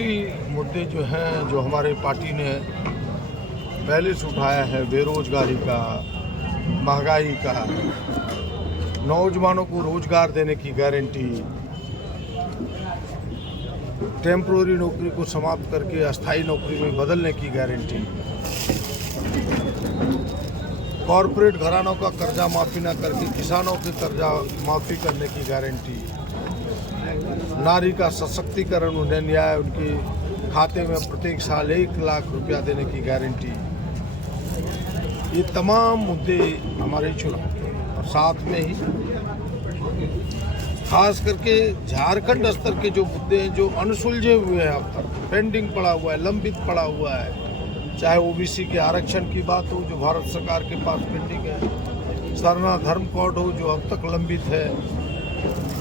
Priority मुद्दे जो हैं, जो हमारे पार्टी ने पहले से उठाया है, बेरोजगारी का, महंगाई का, नौजवानों को रोजगार देने की गारंटी, टेम्पोररी नौकरी को समाप्त करके अस्थायी नौकरी में बदलने की गारंटी, कॉरपोरेट घरानों का कर्जा माफी न करके किसानों के कर्जा माफी करने की गारंटी, नारी का सशक्तिकरण, उन्हें न्याय, उनके खाते में प्रत्येक साल 1 लाख रुपया देने की गारंटी, ये तमाम मुद्दे हमारे चुनाव के। और साथ में ही खास करके झारखंड स्तर के जो मुद्दे हैं, जो अनसुलझे हुए हैं, अब तक पेंडिंग पड़ा हुआ है, लंबित पड़ा हुआ है, चाहे ओबीसी के आरक्षण की बात हो जो भारत सरकार के पास पेंडिंग है, सरना धर्म कोड हो जो अब तक लंबित है,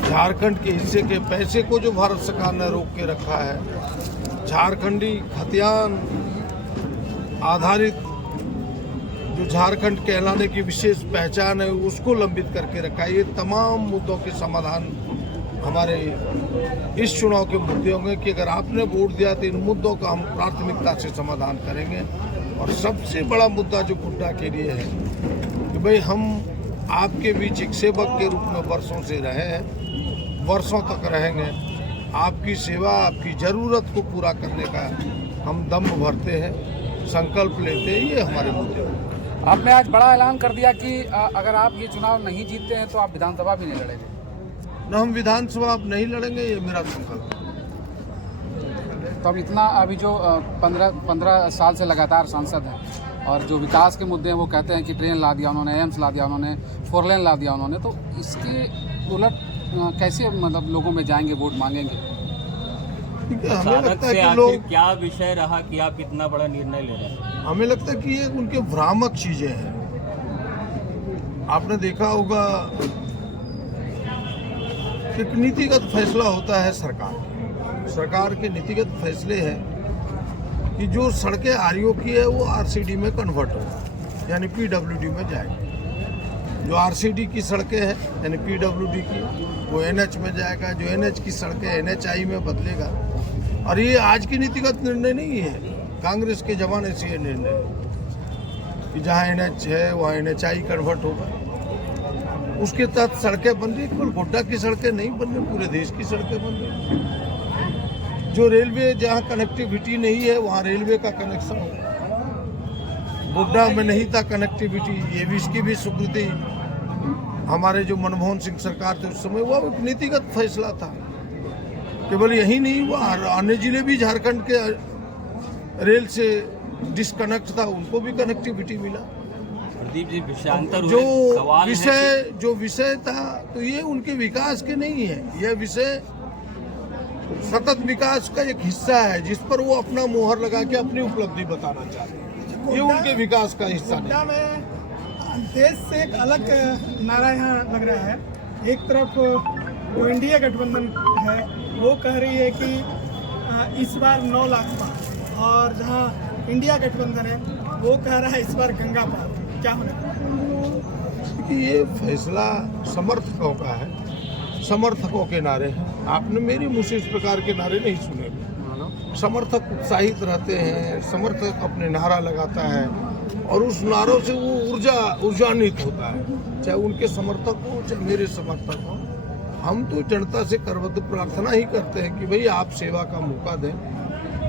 झारखंड के हिस्से के पैसे को जो भारत सरकार ने रोक के रखा है, झारखंडी खतियान आधारित जो झारखंड कहलाने की विशेष पहचान है उसको लंबित करके रखा है। ये तमाम मुद्दों के समाधान हमारे इस चुनाव के मुद्दे होंगे कि अगर आपने वोट दिया तो इन मुद्दों का हम प्राथमिकता से समाधान करेंगे। और सबसे बड़ा मुद्दा जो गुड्डा के लिए है कि भाई हम आपके बीच एक सेवक के रूप में वर्षों से रहे हैं, वर्षों तक रहेंगे, आपकी सेवा, आपकी ज़रूरत को पूरा करने का हम दम भरते हैं, संकल्प लेते हैं। ये हमारे मुद्दे हैं। आपने आज बड़ा ऐलान कर दिया कि अगर आप ये चुनाव नहीं जीतते हैं तो आप विधानसभा भी नहीं लड़ेंगे। न हम विधानसभा अब नहीं लड़ेंगे, ये मेरा संकल्प है। तो अब इतना अभी जो 15 साल से लगातार सांसद हैं और जो विकास के मुद्दे हैं वो कहते हैं कि ट्रेन ला दिया उन्होंने, एम्स ला दिया उन्होंने, 4 लेन ला दिया उन्होंने, तो इसके उलट कैसे मतलब लोगों में जाएंगे, वोट मांगेंगे? हमें लगता है कि लोग, क्या विषय रहा कि आप इतना बड़ा निर्णय ले रहे हैं? हमें लगता है कि ये उनके भ्रामक चीजें हैं। आपने देखा होगा कि एक नीतिगत फैसला होता है सरकार के नीतिगत फैसले हैं कि जो सड़कें आरईओ की है वो आरसीडी में कन्वर्ट हो, यानी पीडब्ल्यूडी में जाएगी। जो आरसीडी की सड़कें हैं यानी पीडब्ल्यूडी की, वो एनएच में जाएगा। जो एनएच की सड़कें एनएचआई में बदलेगा। और ये आज की नीतिगत निर्णय नहीं है, कांग्रेस के जमाने से ये निर्णय है कि जहाँ एनएच है वहाँ एनएचआई कन्वर्ट होगा। उसके तहत सड़कें बन रही, केवल गोड्डा की सड़कें नहीं बन रही, पूरे देश की सड़कें बन रही। जो रेलवे, जहाँ कनेक्टिविटी नहीं है वहाँ रेलवे का कनेक्शन होगा। गोड्डा में नहीं था कनेक्टिविटी, ये भी, इसकी भी स्वीकृति हमारे जो मनमोहन सिंह सरकार थे उस समय, वो एक नीतिगत फैसला था। केवल यही नहीं हुआ, अन्य जिले भी झारखंड के रेल से डिस्कनेक्ट था, उनको भी कनेक्टिविटी मिला। प्रदीप जी, विषयांतर जो विषय था तो ये उनके विकास के नहीं है, यह विषय सतत विकास का एक हिस्सा है जिस पर वो अपना मोहर लगा के अपनी उपलब्धि बताना चाहते हैं। ये उनके विकास का हिस्सा नहीं। देश से एक अलग नारा यहाँ लग रहा है। एक तरफ जो इंडिया गठबंधन है वो कह रही है कि इस बार 9 लाख पार, और जहाँ इंडिया गठबंधन है वो कह रहा है इस बार गंगा पार। क्या होने वाला? ये फैसला समर्थकों का है, समर्थकों के नारे हैं। आपने मेरे मुँह से इस प्रकार के नारे नहीं सुने। समर्थक उत्साहित रहते हैं, समर्थक अपने नारा लगाता है और उस नारों से वो ऊर्जान्वित होता है, चाहे उनके समर्थक हो चाहे मेरे समर्थक हो। हम तो जनता से करबद्ध प्रार्थना ही करते हैं कि भाई आप सेवा का मौका दें,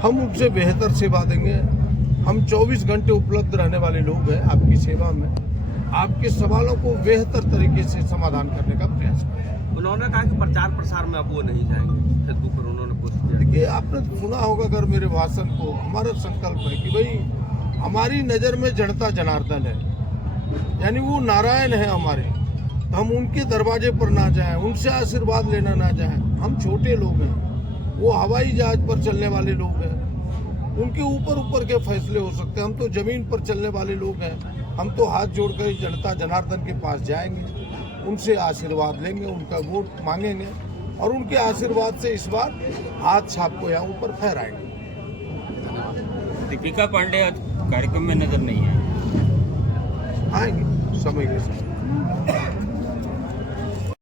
हम उनसे बेहतर सेवा देंगे। हम 24 घंटे उपलब्ध रहने वाले लोग हैं आपकी सेवा में, आपके सवालों को बेहतर तरीके से समाधान करने का प्रयास करें। उन्होंने कहा कि प्रचार प्रसार में अब वो नहीं जाएंगे, फेसबुक पर उन्होंने पोस्ट किया। देखिए, आपने सुना होगा अगर मेरे भाषण को, हमारा संकल्प है कि भाई हमारी नज़र में जनता जनार्दन है, यानी वो नारायण है हमारे। हम उनके दरवाजे पर ना जाएं, उनसे आशीर्वाद लेना ना जाएं। हम छोटे लोग हैं, वो हवाई जहाज पर चलने वाले लोग हैं, उनके ऊपर के फैसले हो सकते हैं। हम तो जमीन पर चलने वाले लोग हैं। हम तो हाथ जोड़कर जनता जनार्दन के पास जाएंगे, उनसे आशीर्वाद लेंगे, उनका वोट मांगेंगे और उनके आशीर्वाद से इस बार हाथ छाप को यहाँ ऊपर फहराएंगे। दीपिका पांडे आज कार्यक्रम में नजर नहीं है, आएंगे समय के साथ।